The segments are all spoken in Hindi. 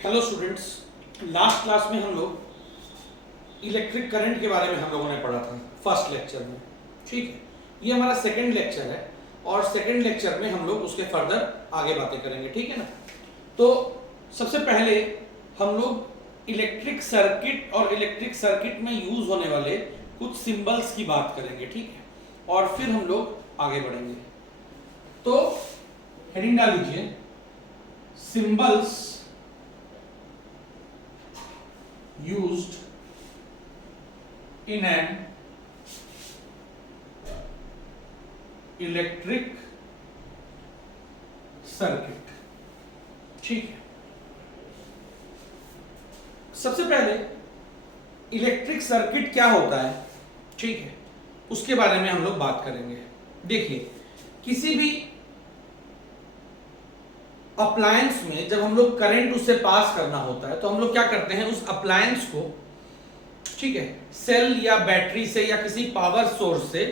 हेलो स्टूडेंट्स, लास्ट क्लास में हम लोग इलेक्ट्रिक करंट के बारे में हम लोगों ने पढ़ा था फर्स्ट लेक्चर में। ठीक है, ये हमारा सेकंड लेक्चर है और सेकंड लेक्चर में हम लोग उसके फर्दर आगे बातें करेंगे। ठीक है ना। तो सबसे पहले हम लोग इलेक्ट्रिक सर्किट और इलेक्ट्रिक सर्किट में यूज होने वाले कुछ सिंबल्स की बात करेंगे। ठीक है, और फिर हम लोग आगे बढ़ेंगे। तो हेडिंग डाल लीजिए, symbols used in an electric circuit। ठीक है, सबसे पहले इलेक्ट्रिक सर्किट क्या होता है, ठीक है, उसके बारे में हम लोग बात करेंगे। देखिए, किसी भी अप्लायंस में जब हम लोग करंट उससे पास करना होता है तो हम लोग क्या करते हैं, उस अप्लायंस को, ठीक है, सेल या बैटरी से या किसी पावर सोर्स से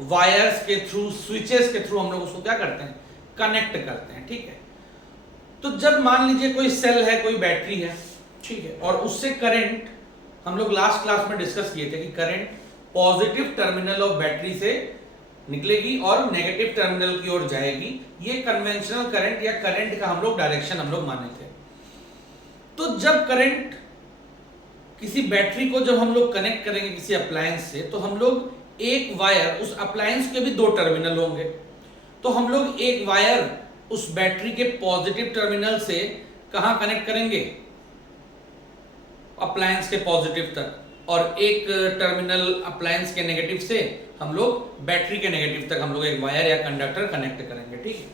वायर्स के थ्रू, स्विचेस के थ्रू हम लोग उसको क्या करते हैं, कनेक्ट करते हैं। ठीक है, तो जब मान लीजिए कोई सेल है, कोई बैटरी है, ठीक है, और उससे करंट, हम लोग लास्ट क्लास में डिस्कस किए थे कि current positive terminal of battery से निकलेगी और नेगेटिव टर्मिनल की ओर जाएगी। ये कन्वेंशनल करंट या करंट का हम लोग डायरेक्शन हम लोग माने थे। तो जब करंट किसी बैटरी को जब हम लोग कनेक्ट करेंगे किसी अप्लायंस से, तो हम लोग एक वायर, उस अप्लायंस के भी दो टर्मिनल होंगे, तो हम लोग एक वायर उस बैटरी के पॉजिटिव टर्मिनल से कहां कनेक्ट करेंगे, अप्लायंस के पॉजिटिव तक, और एक टर्मिनल अप्लायंस के नेगेटिव से हम लोग बैटरी के नेगेटिव तक हम लोग एक वायर या कंडक्टर कनेक्ट करेंगे। ठीक है,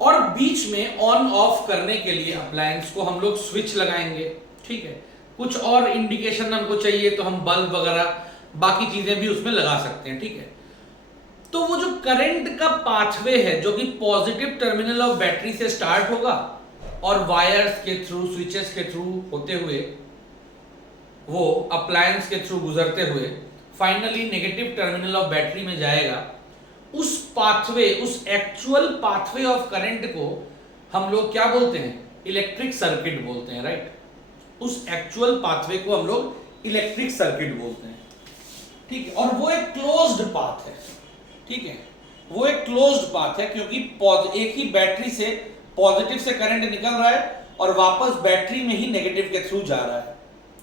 और बीच में ऑन ऑफ करने के लिए अप्लायंस को हम लोग स्विच लगाएंगे। ठीक है, कुछ और इंडिकेशन हमको चाहिए तो हम बल्ब वगैरह बाकी चीजें भी उसमें लगा सकते हैं। ठीक है, तो वो जो करंट का पाथवे है जो कि पॉजिटिव टर्मिनल ऑफ बैटरी से स्टार्ट होगा और वायर्स के थ्रू, स्विचेस के थ्रू होते हुए, वो अप्लायंस के थ्रू गुजरते हुए finally negative terminal of battery में जाएगा, उस पाथवे, उस एक्चुअल पाथवे ऑफ करंट को हम लोग क्या बोलते हैं, इलेक्ट्रिक सर्किट बोलते हैं। राइट, उस एक्चुअल पाथवे को हम लोग इलेक्ट्रिक सर्किट बोलते हैं। ठीक है, और वो एक क्लोज्ड पाथ है। ठीक है, वो एक क्लोज्ड पाथ है क्योंकि एक ही बैटरी से पॉजिटिव से करंट निकल रहा है और वापस बैटरी में ही नेगेटिव के थ्रू जा रहा है।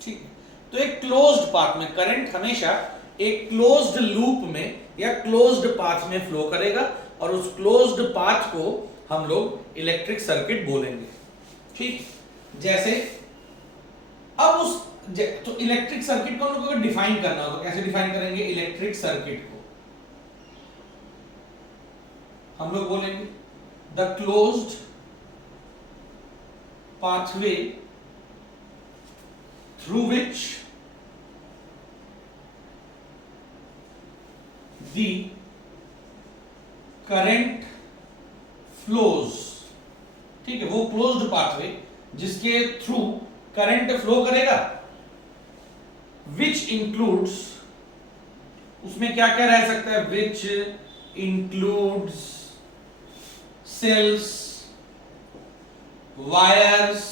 ठीक है, तो एक क्लोज्ड पाथ में करंट हमेशा एक क्लोज्ड लूप में या क्लोज्ड पाथ में फ्लो करेगा और उस क्लोज्ड पाथ को हम लोग इलेक्ट्रिक सर्किट बोलेंगे। ठीक, जैसे अब उस तो इलेक्ट्रिक सर्किट को हम लोग को डिफाइन करना हो तो कैसे डिफाइन करेंगे, इलेक्ट्रिक सर्किट को हम लोग बोलेंगे the closed pathway through which the current flows। ठीक है, वो क्लोज्ड पाथवे जिसके थ्रू करंट फ्लो करेगा, which includes, उसमें क्या क्या रह सकता है, which includes cells, wires,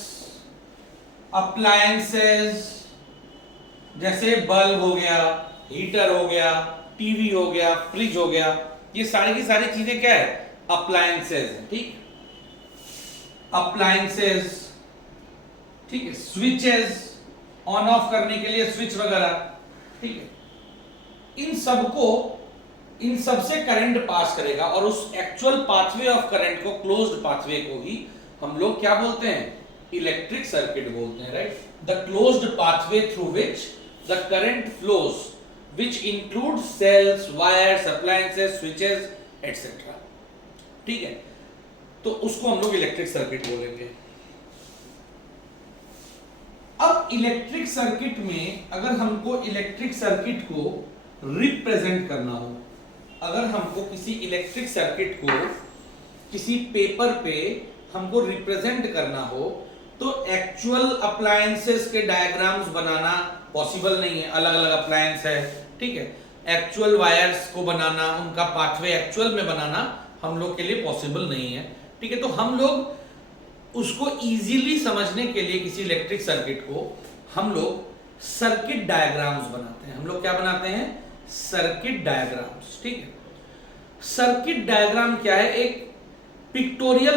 appliances, जैसे बल्ब हो गया, हीटर हो गया, टीवी हो गया, फ्रिज हो गया, ये सारी की सारी चीजें क्या है, अप्लायंसेस है। ठीक, अप्लायंसेस, ठीक है, स्विचेस, ऑन ऑफ करने के लिए स्विच वगैरह। ठीक है, इन सब से करंट पास करेगा और उस एक्चुअल पाथवे ऑफ करंट को, क्लोज्ड पाथवे को ही हम लोग क्या बोलते हैं, इलेक्ट्रिक सर्किट बोलते हैं। Right, the closed pathway through which the current flows, which include cells, wires, appliances, switches etcetera. ठीक है, तो उसको हम लोग इलेक्ट्रिक सर्किट बोलेंगे। अब इलेक्ट्रिक सर्किट में अगर हमको इलेक्ट्रिक सर्किट को रिप्रेजेंट करना हो, अगर हमको किसी इलेक्ट्रिक सर्किट को किसी पेपर पे हमको रिप्रेजेंट करना हो, तो एक्चुअल अप्लायंसेस के डायग्राम्स बनाना पॉसिबल नहीं है। अलग अलग अप्लायंस है, ठीक है, एक्चुअल वायर्स को बनाना, उनका पाथवे एक्चुअल में बनाना हम लोग के लिए पॉसिबल नहीं है। ठीक है, तो हम लोग उसको इजीली समझने के लिए किसी इलेक्ट्रिक सर्किट को हम लोग सर्किट डायग्राम्स बनाते हैं। हम लोग क्या बनाते हैं? Circuit diagrams. ठीक है, सर्किट डायग्राम क्या है? एक पिक्टोरियल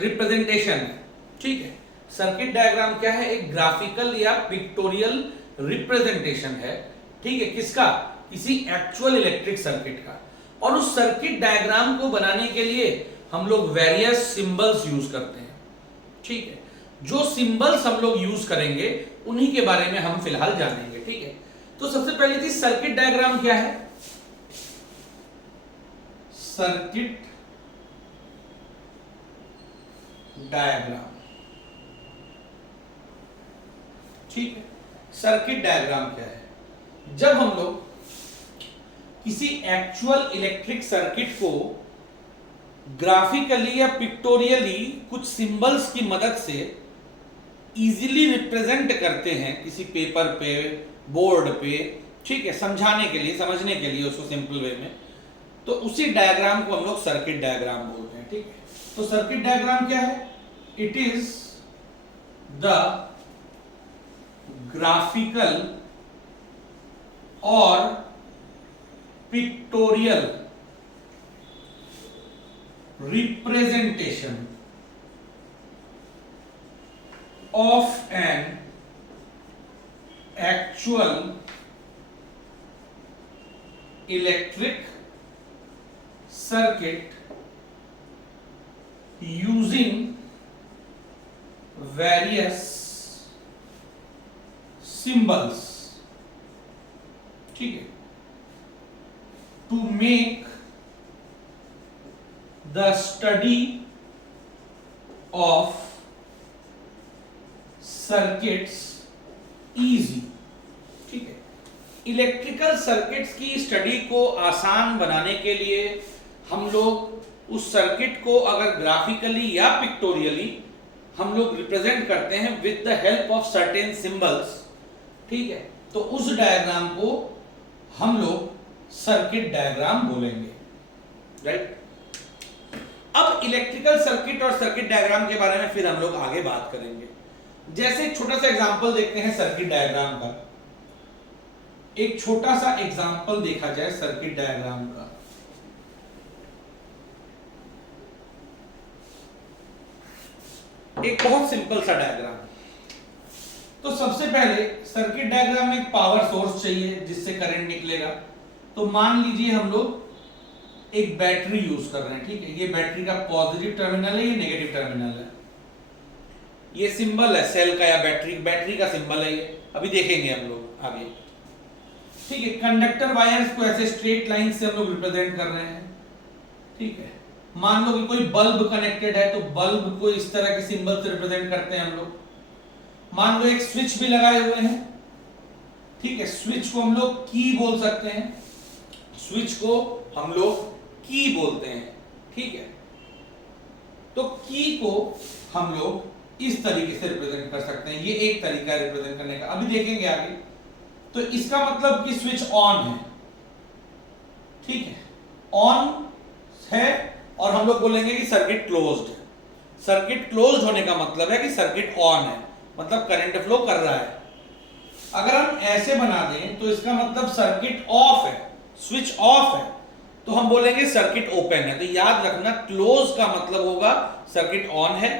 रिप्रेजेंटेशन है। ठीक है, सर्किट डायग्राम क्या है? एक ग्राफिकल या पिक्टोरियल रिप्रेजेंटेशन है। ठीक है, किसका? किसी एक्चुअल इलेक्ट्रिक सर्किट का। और उस सर्किट डायग्राम को बनाने के लिए हम लोग वेरियस सिंबल्स यूज करते हैं। ठीक है, जो सिंबल्स हम लोग यूज करेंगे उन्हीं के बारे में हम फिलहाल जानेंगे। ठीक है, तो सबसे पहली चीज, सर्किट डायग्राम क्या है? Circuit diagram. ठीक है, सर्किट डायग्राम क्या है? जब हम लोग किसी एक्चुअल इलेक्ट्रिक सर्किट को ग्राफिकली या पिक्टोरियली कुछ सिंबल्स की मदद से इजीली रिप्रेजेंट करते हैं किसी पेपर पे, बोर्ड पे, ठीक है, समझाने के लिए, समझने के लिए उसको सिंपल वे में, तो उसी डायग्राम को हम लोग सर्किट डायग्राम बोलते हैं। ठीक है, तो सर्किट डायग्राम क्या है? इट इज द ग्राफिकल और pictorial representation of an actual electric circuit using various symbols, ठीक है, to make the study of circuits easy. ठीक है, इलेक्ट्रिकल सर्किट्स की स्टडी को आसान बनाने के लिए हम लोग उस सर्किट को अगर ग्राफिकली या पिक्टोरियली हम लोग रिप्रेजेंट करते हैं with the help of certain symbols. ठीक है, तो उस डायग्राम को हम लोग सर्किट डायग्राम बोलेंगे। राइट, अब इलेक्ट्रिकल सर्किट और सर्किट डायग्राम के बारे में फिर हम लोग आगे बात करेंगे। जैसे एक छोटा सा एग्जांपल देखते हैं सर्किट डायग्राम का। एक छोटा सा एग्जांपल देखा जाए सर्किट डायग्राम का। एक बहुत सिंपल सा डायग्राम। तो सबसे पहले सर्किट डायग्राम में एक पावर सोर्स चाहिए जिससे करंट निकलेगा। तो मान लीजिए हम लोग एक बैटरी यूज कर रहे हैं। ठीक है, ये बैटरी का पॉजिटिव टर्मिनल है, ये नेगेटिव टर्मिनल है। ये सिंबल है सेल का या बैटरी का सिंबल है, ये अभी देखेंगे हम लोग आगे। ठीक है, कंडक्टर वायर्स को ऐसे स्ट्रेट लाइन से हम लोग रिप्रेजेंट कर रहे हैं। ठीक है, मान लो कि कोई बल्ब कनेक्टेड है तो बल्ब को इस तरह के सिंबल से रिप्रेजेंट करते हैं हम लोग। मान लो एक स्विच भी लगाए हुए हैं। ठीक है, स्विच को हम लोग की बोल सकते हैं, स्विच को हम लोग की बोलते हैं। ठीक है, तो की को हम लोग इस तरीके से रिप्रेजेंट कर सकते हैं। ये एक तरीका है रिप्रेजेंट करने का, अभी देखेंगे आगे। तो इसका मतलब कि स्विच ऑन है। ठीक है, ऑन है और हम लोग बोलेंगे कि सर्किट क्लोज्ड है। सर्किट क्लोज्ड होने का मतलब है कि सर्किट ऑन है, मतलब करंट फ्लो कर रहा है। अगर हम ऐसे बना दें तो इसका मतलब सर्किट ऑफ है, स्विच ऑफ है, तो हम बोलेंगे सर्किट ओपन है। तो याद रखना, क्लोज का मतलब होगा सर्किट ऑन है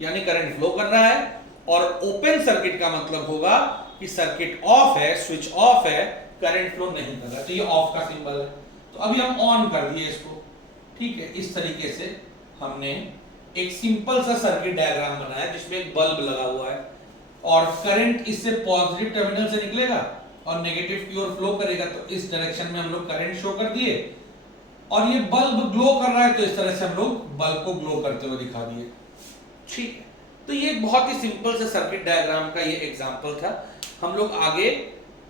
यानी करंट फ्लो कर रहा है, और ओपन सर्किट का मतलब होगा कि सर्किट ऑफ है, स्विच ऑफ है, करंट फ्लो नहीं कर रहा। तो ये ऑफ का सिंबल है। तो अभी हम ऑन कर दिए इसको। ठीक है, इस तरीके से हमने एक सिंपल सा सर्किट डायग्राम बनाया जिसमें एक बल्ब लगा हुआ है और करंट इससे पॉजिटिव टर्मिनल से निकलेगा और नेगेटिव की ओर फ्लो करेगा। तो इस डायरेक्शन में हम लोग करंट शो कर दिए और ये बल्ब ग्लो कर रहा है, तो इस तरह से हम लोग बल्ब को ग्लो करते हुए दिखा दिए। ठीक है, तो ये बहुत ही सिंपल से सर्किट डायग्राम का ये एग्जांपल था। हम लोग आगे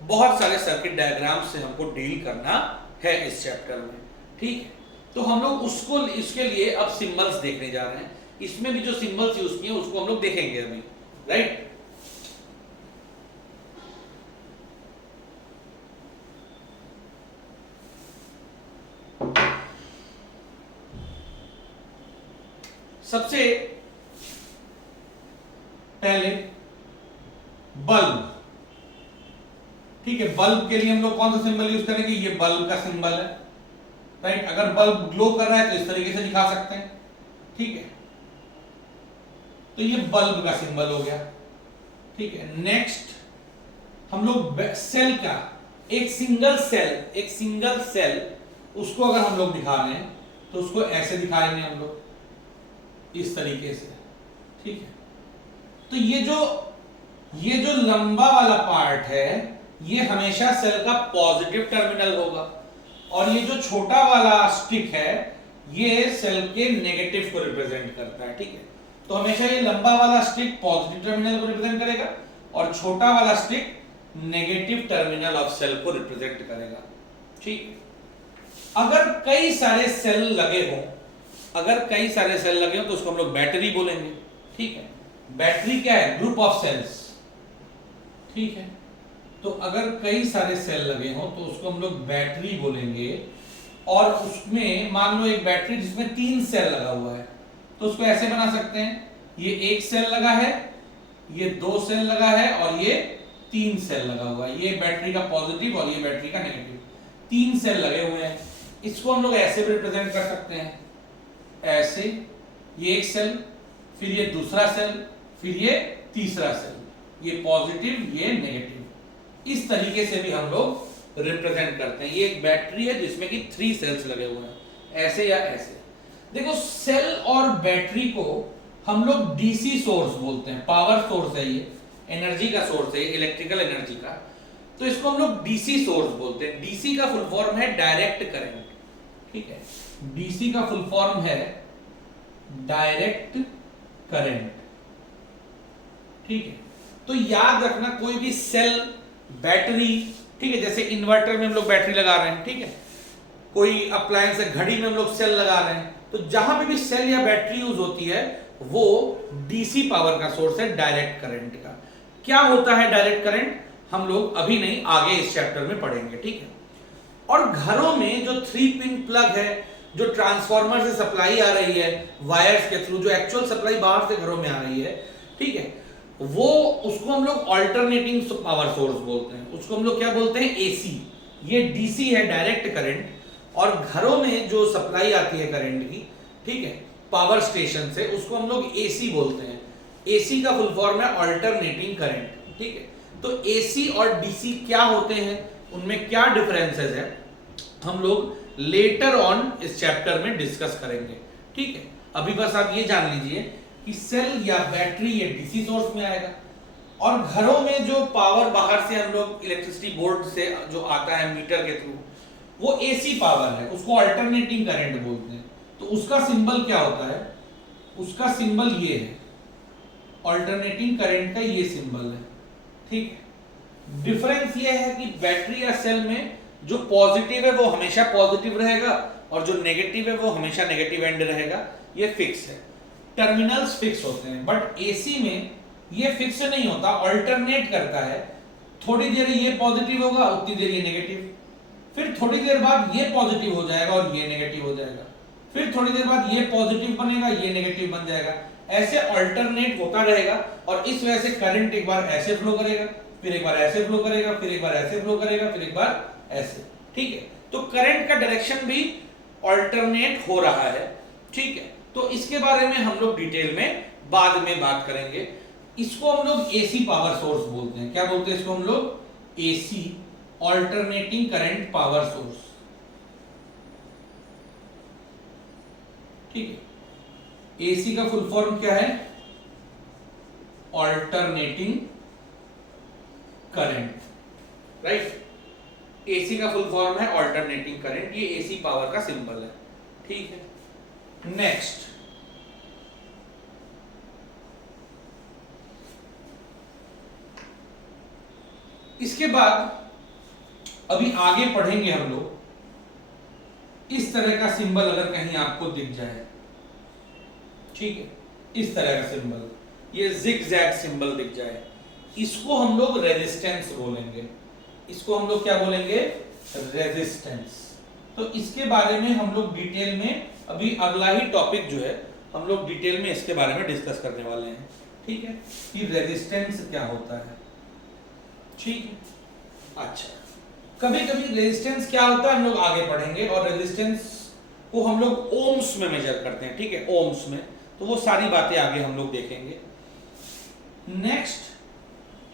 बहुत सारे सर्किट डायग्राम से हमको डील करना है इस चैप्टर में। ठीक है, तो हम लोग उसको इसके लिए अब सिंबल्स देखने जा रहे हैं। इसमें भी जो सिंबल्स यूज किए उसको हम लोग देखेंगे अभी। राइट, सबसे पहले बल्ब, ठीक है, बल्ब के लिए हम लोग कौन सा सिंबल यूज करेंगे, ये बल्ब का सिंबल है, राइट। अगर बल्ब ग्लो कर रहा है तो इस तरीके से दिखा सकते हैं, ठीक है, तो ये बल्ब का सिंबल हो गया, ठीक है। नेक्स्ट हम लोग सेल का, एक सिंगल सेल उसको अगर हम लोग दिखा रहे हैं तो उसको ऐसे दिखाएंगे हम लोग, इस तरीके से, ठीक है। तो ये जो लंबा वाला पार्ट है ये हमेशा सेल का पॉजिटिव टर्मिनल होगा, और ये जो छोटा वाला स्टिक है ये सेल के नेगेटिव को रिप्रेजेंट करता है, ठीक है। तो हमेशा ये लंबा वाला स्टिक पॉजिटिव टर्मिनल को रिप्रेजेंट करेगा और छोटा वाला stick negative terminal of cell को रिप्रेजेंट करेगा, ठीक। अगर कई सारे सेल लगे हों तो उसको हम लोग बैटरी बोलेंगे, ठीक है। बैटरी क्या है, ग्रुप ऑफ सेल्स, ठीक है। तो अगर कई सारे सेल लगे हों तो उसको हम लोग बैटरी बोलेंगे, और उसमें मान लो एक बैटरी जिसमें 3 सेल लगा हुआ है तो उसको ऐसे बना सकते हैं, ये 1 सेल लगा है, ये 2 सेल लगा है और ये 3 सेल लगा हुआ है, ये बैटरी का पॉजिटिव और ये बैटरी का नेगेटिव, 3 सेल लगे हुए हैं। इसको हम लोग ऐसे भी रिप्रेजेंट कर सकते हैं, ऐसे, ये 1 सेल, फिर ये दूसरा सेल, फिर ये तीसरा सेल, ये पॉजिटिव ये नेगेटिव, इस तरीके से भी हम लोग रिप्रेजेंट करते हैं। ये एक बैटरी है जिसमें कि 3 सेल्स लगे हुए हैं, ऐसे या ऐसे। देखो सेल और बैटरी को हम लोग डीसी सोर्स बोलते हैं, पावर सोर्स है ये, एनर्जी का सोर्स है, इलेक्ट्रिकल एनर्जी का, तो इसको हम लोग डीसी सोर्स बोलते हैं। डीसी का फुल फॉर्म है डायरेक्ट करंट, ठीक है, डीसी का फुल फॉर्म है डायरेक्ट करंट, ठीक है। तो याद रखना कोई भी सेल, बैटरी, ठीक है, जैसे इन्वर्टर में हम लोग बैटरी लगा रहे हैं, ठीक है, कोई अप्लायंस है, घड़ी में हम लोग सेल लगा रहे हैं, तो जहां पे भी सेल या बैटरी यूज होती है वो डीसी पावर का सोर्स है, डायरेक्ट करंट का। क्या होता है डायरेक्ट करंट, हम लोग अभी नहीं, आगे इस चैप्टर में पढ़ेंगे, ठीक है। और घरों में जो 3 पिन प्लग है, जो ट्रांसफार्मर से सप्लाई आ रही है वायर्स के थ्रू, जो एक्चुअल सप्लाई बाहर से घरों में आ रही है, ठीक है, वो उसको हम लोग अल्टरनेटिंग पावर सोर्स बोलते हैं, उसको हम लोग क्या बोलते हैं, एसी। ये डीसी है, डायरेक्ट करंट, और घरों में जो सप्लाई आती है करंट की, ठीक है, पावर स्टेशन से, उसको हम लोग एसी बोलते हैं। एसी का फुल फॉर्म है अल्टरनेटिंग करंट, ठीक है। तो एसी और डीसी क्या होते हैं, उनमें क्या डिफरेंसेस है, हम लोग लेटर ऑन इस चैप्टर में डिस्कस करेंगे, ठीक है। अभी बस आप ये जान लीजिए कि सेल या बैटरी ये डीसी सोर्स में आएगा, और घरों में जो पावर बाहर से हम लोग इलेक्ट्रिसिटी बोर्ड से जो आता है मीटर के थ्रू, वो एसी पावर है, उसको अल्टरनेटिंग करंट बोलते हैं। तो उसका सिंबल क्या होता है, उसका सिंबल ये है, अल्टरनेटिंग करंट का ये सिंबल है, ठीक है। डिफरेंस ये है कि बैटरी या सेल में जो पॉजिटिव है वो हमेशा पॉजिटिव रहेगा और जो नेगेटिव है वो हमेशा नेगेटिव एंड रहेगा, ये फिक्स है, टर्मिनल्स फिक्स होते हैं। बट एसी में ये फिक्स नहीं होता, अल्टरनेट करता है, थोड़ी देर ये पॉजिटिव होगा, उतनी देर ये नेगेटिव, फिर थोड़ी देर बाद ये पॉजिटिव हो जाएगा और ये नेगेटिव हो जाएगा, फिर थोड़ी देर बाद ये पॉजिटिव बनेगा, ये नेगेटिव बन जाएगा, ऐसे अल्टरनेट होता रहेगा। और इस वजह से करंट एक बार ऐसे फ्लो करेगा, फिर एक बार ऐसे फ्लो करेगा, फिर एक बार ऐसे फ्लो करेगा, फिर एक बार ऐसे, ठीक है। तो करंट का डायरेक्शन भी अल्टरनेट हो रहा है, ठीक है। तो इसके बारे में हम लोग डिटेल में बाद में बात करेंगे। इसको हम लोग एसी पावर सोर्स बोलते हैं, क्या बोलते हैं इसको हम लोग, AC, alternating current power source, ठीक है। एसी का फुल फॉर्म क्या है, अल्टरनेटिंग करंट, राइट। एसी का फुल फॉर्म है अल्टरनेटिंग करंट, ये एसी पावर का सिंबल है, ठीक है। नेक्स्ट, इसके बाद अभी आगे पढ़ेंगे हम लोग, इस तरह का सिंबल अगर कहीं आपको दिख जाए, ठीक है, इस तरह का सिंबल, ये जिगजैग सिंबल दिख जाए, इसको हम लोग रेजिस्टेंस बोलेंगे, इसको हम लोग क्या बोलेंगे, रेजिस्टेंस। तो इसके बारे में हम लोग डिटेल में, अभी अगला ही टॉपिक जो है हम लोग डिटेल में इसके बारे में डिस्कस करने वाले हैं, ठीक है, कि रेजिस्टेंस क्या होता है। ठीक है, अच्छा, कभी कभी रेजिस्टेंस क्या होता है हम लोग आगे पढ़ेंगे, और रेजिस्टेंस को हम लोग ओम्स में मेजर करते हैं। ठीक है, ओम्स में, तो वो सारी बातें आगे हम लोग देखेंगे। नेक्स्ट,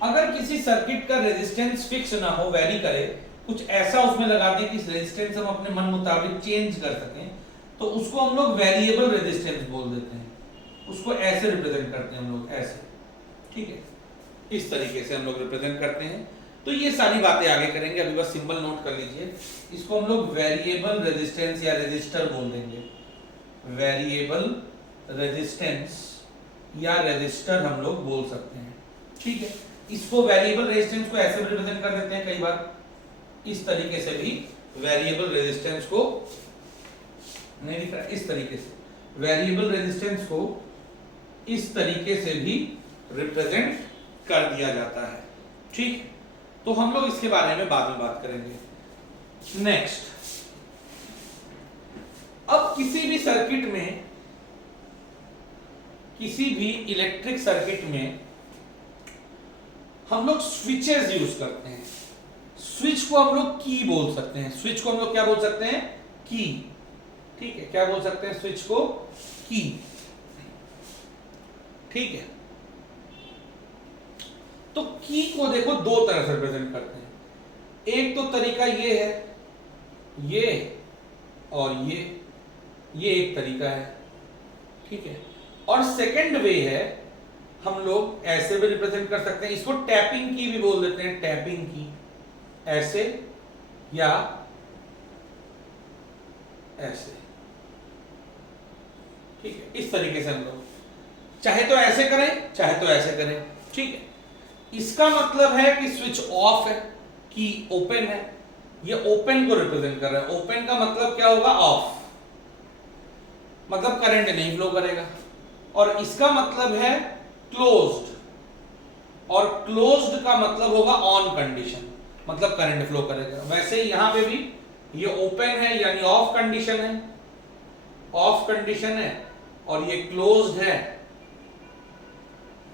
अगर किसी सर्किट का रेजिस्टेंस फिक्स ना हो, वेरी करे, कुछ ऐसा उसमें लगा दें कि रेजिस्टेंस हम अपने मन मुताबिक चेंज कर सकें, तो उसको हम लोग वेरिएबल रेजिस्टेंस बोल देते हैं। उसको ऐसे रिप्रेजेंट करते हैं हम लोग, ऐसे। ठीक है, इस तरीके से हम लोग रिप्रेजेंट करते हैं। तो ये सारी बातें आगे करेंगे, अभी बस सिंबल नोट कर लीजिए। इसको हम लोग वेरिएबल रेजिस्टेंस या रेजिस्टर बोल देंगे। वेरिएबल रेजिस्टेंस या रेजिस्टर हम लोग बोल सकते हैं। ठीक है, इसको वेरिएबल रेजिस्टेंस को ऐसे भी रिप्रेजेंट कर देते हैं कई बार, इस तरीके से भी वेरिएबल रेजिस्टेंस को, नहीं दिख रहा, इस तरीके से वेरिएबल रेजिस्टेंस को इस तरीके से भी रिप्रेजेंट कर दिया जाता है। ठीक, तो हम लोग इसके बारे में बाद में बात करेंगे। नेक्स्ट, अब किसी भी सर्किट में, किसी भी इलेक्ट्रिक सर्किट में हम लोग स्विचेस यूज करते हैं। स्विच को हम लोग की बोल सकते हैं। स्विच को हम लोग क्या बोल सकते हैं? की। ठीक है, क्या बोल सकते हैं स्विच को? की। ठीक है, तो की को देखो दो तरह से रिप्रेजेंट करते हैं। एक तो तरीका ये है, ये और ये एक तरीका है। ठीक है, और सेकंड वे है, हम लोग ऐसे भी रिप्रेजेंट कर सकते हैं, इसको टैपिंग की भी बोल देते हैं। टैपिंग की, ऐसे या ऐसे। ठीक है, इस तरीके से हम लोग चाहे तो ऐसे करें, चाहे तो ऐसे करें। ठीक है, इसका मतलब है कि स्विच ऑफ है, की ओपन है, ये ओपन को रिप्रेजेंट कर रहा है। ओपन का मतलब क्या होगा? ऑफ, मतलब करंट नहीं फ्लो करेगा। और इसका मतलब है क्लोज्ड, और क्लोज्ड का मतलब होगा ऑन कंडीशन, मतलब करंट फ्लो करेगा। वैसे ही यहां पे भी ये ओपन है यानी ऑफ कंडीशन है, ऑफ कंडीशन है, और ये क्लोज्ड है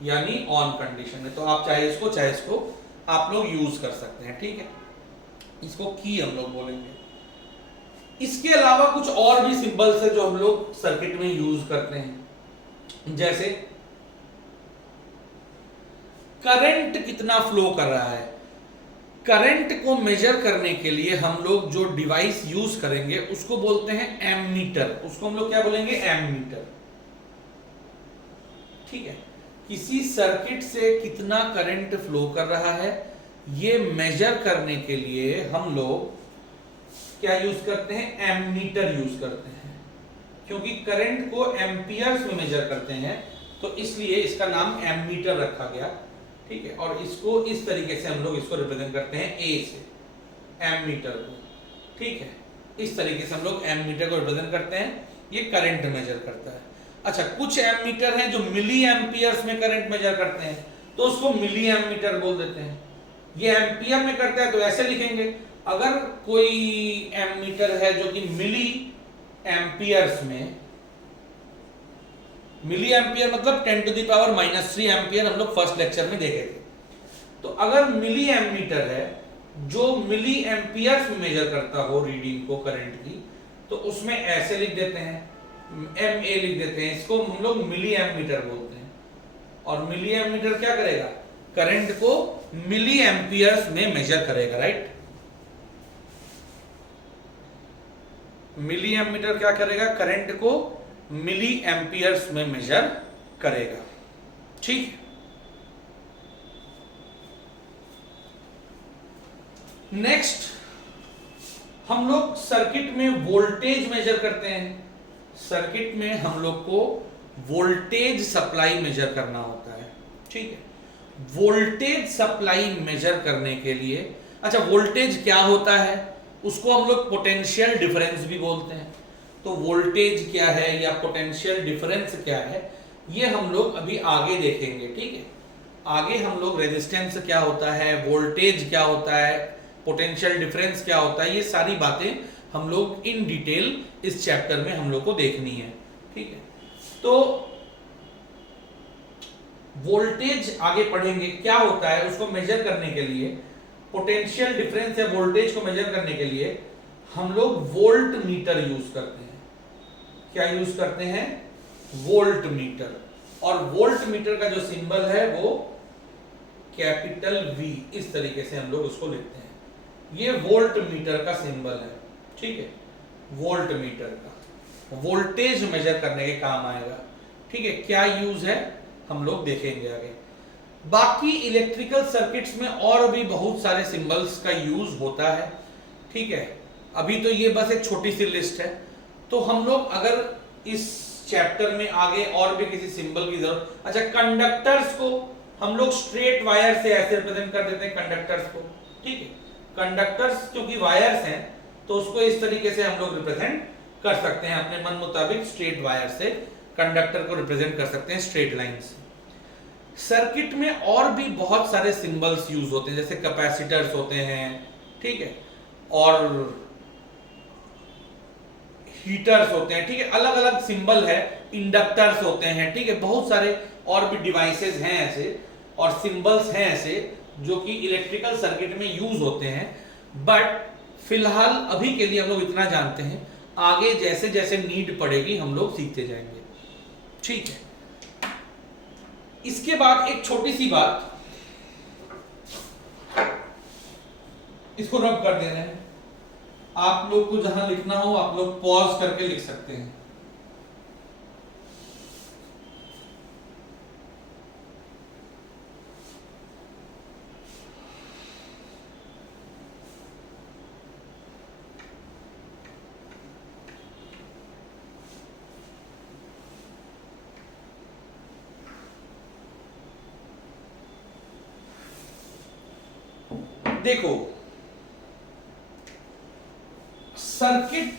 यानी ऑन कंडीशन है। तो आप चाहे इसको आप लोग यूज कर सकते हैं। ठीक है, इसको की हम लोग बोलेंगे। इसके अलावा कुछ और भी सिंबल्स है जो हम लोग सर्किट में यूज करते हैं, जैसे करंट कितना फ्लो कर रहा है। करंट को मेजर करने के लिए हम लोग जो डिवाइस यूज करेंगे उसको बोलते हैं एमीटर। उसको हम लोग क्या बोलेंगे? एमीटर। ठीक है, किसी सर्किट से कितना करंट फ्लो कर रहा है ये मेजर करने के लिए हम लोग क्या यूज करते हैं? एमीटर यूज करते हैं। क्योंकि करंट को एम्पियर्स में मेजर करते हैं तो इसलिए इसका नाम एमीटर रखा गया। ठीक है, और इसको इस तरीके से हम लोग इसको रिप्रेजेंट करते हैं ए से, एमीटर को। ठीक है, इस तरीके से हम लोग एमीटर को रिप्रेजेंट करते हैं, ये करंट मेजर करता है। अच्छा, कुछ एमीटर हैं जो मिली एम्पियर्स में करंट मेजर करते हैं तो उसको मिली एमीटर बोल देते हैं। ये एम्पियर में करता है तो ऐसे लिखेंगे। अगर कोई एमीटर है जो कि मिली एम्पियर्स में, मिली एम्पियर मतलब 10⁻³ एम्पियर, हम लोग फर्स्ट लेक्चर में देखे थे। तो अगर मिली एमीटर है जो मिली एम्पियर्स में मेजर करता हो रीडिंग को, करंट की, तो उसमें ऐसे लिख देते हैं, MA लिख देते हैं। इसको हम लोग मिली एमीटर बोलते हैं। और मिली एमीटर क्या करेगा? करंट को मिली एम्पियर्स में मेजर करेगा, राइट। मिली एमीटर क्या करेगा? करंट को मिली एम्पियर्स में मेजर करेगा। ठीक, नेक्स्ट हम लोग सर्किट में वोल्टेज मेजर करते हैं। सर्किट में हम लोग को वोल्टेज सप्लाई मेजर करना होता है। ठीक है, वोल्टेज सप्लाई मेजर करने के लिए, अच्छा वोल्टेज क्या होता है उसको हम लोग पोटेंशियल डिफरेंस भी बोलते हैं। तो वोल्टेज क्या है या पोटेंशियल डिफरेंस क्या है ये हम लोग अभी आगे देखेंगे। ठीक है, आगे हम लोग रेजिस्टेंस क्या होता है, वोल्टेज क्या होता है, पोटेंशियल डिफरेंस क्या होता है, ये सारी बातें हम लोग इन डिटेल इस चैप्टर में हम लोग को देखनी है। ठीक है, तो वोल्टेज आगे पढ़ेंगे क्या होता है, उसको मेजर करने के लिए, पोटेंशियल डिफरेंस या वोल्टेज को मेजर करने के लिए हम लोग वोल्ट मीटर यूज करते हैं। क्या यूज करते हैं? Volt meter. और वोल्ट मीटर का जो सिंबल है वो कैपिटल V, इस तरीके से हम लोग उसको लिखते हैं। ये वोल्ट मीटर का सिंबल है, ठीक है, वोल्ट मीटर का, वोल्टेज मेजर करने के काम आएगा, ठीक है। क्या यूज है हम लोग देखेंगे आगे। बाकी इलेक्ट्रिकल सर्किट्स में और भी बहुत सारे सिंबल्स का यूज होता है, ठीक है। अभी तो ये बस एक छोटी सी लिस्ट है, तो हम लोग अगर इस चैप्टर में आगे और भी किसी सिंबल की जरूरत, अच्छा कंडक्टर्स को हम लोग स्ट्रेट वायर से ऐसे रिप्रेजेंट कर देते हैं कंडक्टर्स को, ठीक है। कंडक्टर्स क्योंकि वायर्स हैं तो उसको इस तरीके से हम लोग रिप्रेजेंट कर सकते हैं अपने मन मुताबिक, स्ट्रेट वायर से कंडक्टर को रिप्रेजेंट कर सकते हैं स्ट्रेट लाइन से। सर्किट में और भी बहुत सारे सिंबल्स यूज होते हैं, जैसे कैपेसिटर्स होते हैं, ठीक है, और हीटर्स होते हैं, ठीक है, अलग अलग सिंबल है, इंडक्टर्स होते हैं, ठीक है, बहुत सारे और भी डिवाइसेस हैं ऐसे और सिंबल्स हैं ऐसे जो कि इलेक्ट्रिकल सर्किट में यूज होते हैं। बट फिलहाल अभी के लिए हम लोग इतना जानते हैं, आगे जैसे जैसे नीड पड़ेगी हम लोग सीखते जाएंगे, ठीक है। इसके बाद एक छोटी सी बात, इसको रब कर देना है, आप लोग को जहां लिखना हो आप लोग पॉज करके लिख सकते हैं। देखो, सर्किट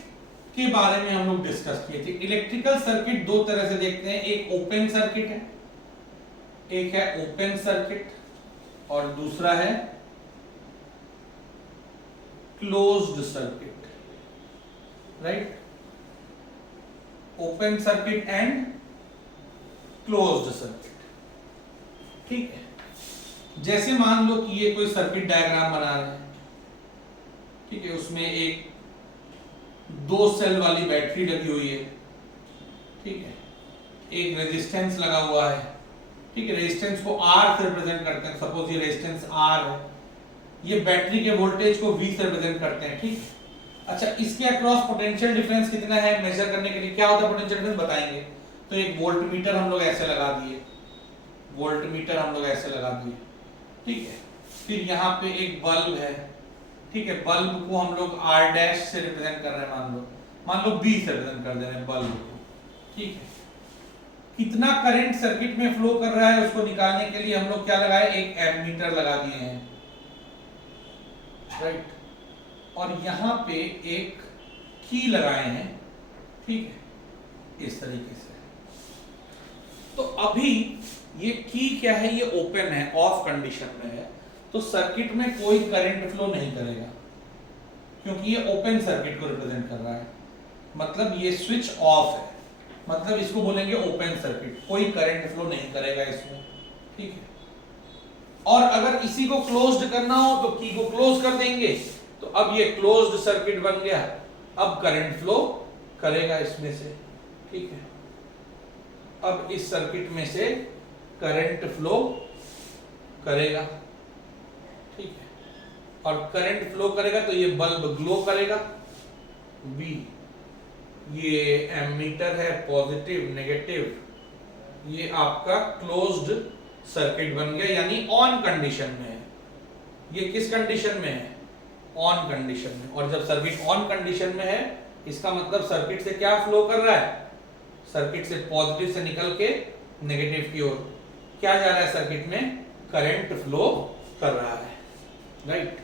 के बारे में हम लोग डिस्कस किए थे। इलेक्ट्रिकल सर्किट दो तरह से देखते हैं, एक ओपन सर्किट है, एक है ओपन सर्किट और दूसरा है closed circuit, right. Open circuit and closed circuit, ठीक है। जैसे मान लो कि ये कोई सर्किट डायग्राम बना रहे हैं, ठीक है, उसमें एक 2 सेल वाली बैटरी लगी हुई है, ठीक है, एक रेजिस्टेंस लगा हुआ है, ठीक है, रेजिस्टेंस को R से रिप्रेजेंट करते हैं, सपोज ये रेजिस्टेंस R है, ये बैटरी के वोल्टेज को V से रिप्रेजेंट करते हैं, ठीक है। अच्छा, इसके अक्रॉस पोटेंशियल डिफरेंस कितना है मेजर करने के लिए क्या होता है पोटेंशियल डिफरेंस बताएंगे। तो एक वोल्ट मीटर हम लोग ऐसे लगा दिए, वोल्ट मीटर हम लोग ऐसे लगा दिए, ठीक है। फिर यहाँ पे एक बल्ब है, ठीक है, बल्ब को हम लोग R डैश से रिप्रेजेंट कर रहे हैं, मान लो B से रिप्रेजेंट कर दे रहे हैं बल्ब को, ठीक है। कितना करंट सर्किट में फ्लो कर रहा है उसको निकालने के लिए हम लोग क्या लगाए, एक एमीटर लगा दिए हैं, राइट। और यहाँ पे एक की लगाए हैं, ठीक है, इस तरीके से। तो अभी ये की क्या है, ये ओपन है, ऑफ कंडीशन में है, तो सर्किट में कोई करंट फ्लो नहीं करेगा क्योंकि ये ओपन सर्किट को रिप्रेजेंट कर रहा है, मतलब ये स्विच ऑफ है, मतलब इसको बोलेंगे ओपन सर्किट, कोई करंट फ्लो नहीं करेगा इसमें, ठीक है। और अगर इसी को क्लोज्ड करना हो तो की को क्लोज कर देंगे, तो अब ये क्लोज्ड सर्किट बन गया, अब करंट फ्लो करेगा इसमें से, ठीक है। अब इस सर्किट में से करंट फ्लो करेगा, ठीक है, और करंट फ्लो करेगा तो ये बल्ब ग्लो करेगा, V, ये एमीटर है पॉजिटिव नेगेटिव, ये आपका क्लोज्ड सर्किट बन गया, यानी ऑन कंडीशन में है। ये किस कंडीशन में है, ऑन कंडीशन में। और जब सर्किट ऑन कंडीशन में है इसका मतलब सर्किट से क्या फ्लो कर रहा है, सर्किट से पॉजिटिव से निकल के नेगेटिव की ओर क्या जा रहा है, सर्किट में करंट फ्लो कर रहा है, राइट।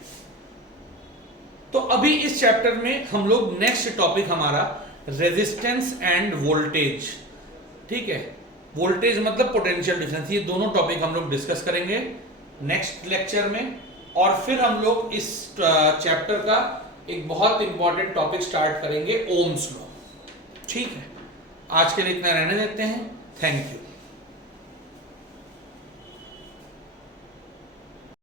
तो अभी इस चैप्टर में हम लोग नेक्स्ट टॉपिक हमारा रेजिस्टेंस एंड वोल्टेज, ठीक है, वोल्टेज मतलब पोटेंशियल डिफरेंस, ये दोनों टॉपिक हम लोग डिस्कस करेंगे नेक्स्ट लेक्चर में। और फिर हम लोग इस चैप्टर का एक बहुत इंपॉर्टेंट टॉपिक स्टार्ट करेंगे, ओम्स लॉ, ठीक है। आज के लिए इतना रहने देते हैं, थैंक यू।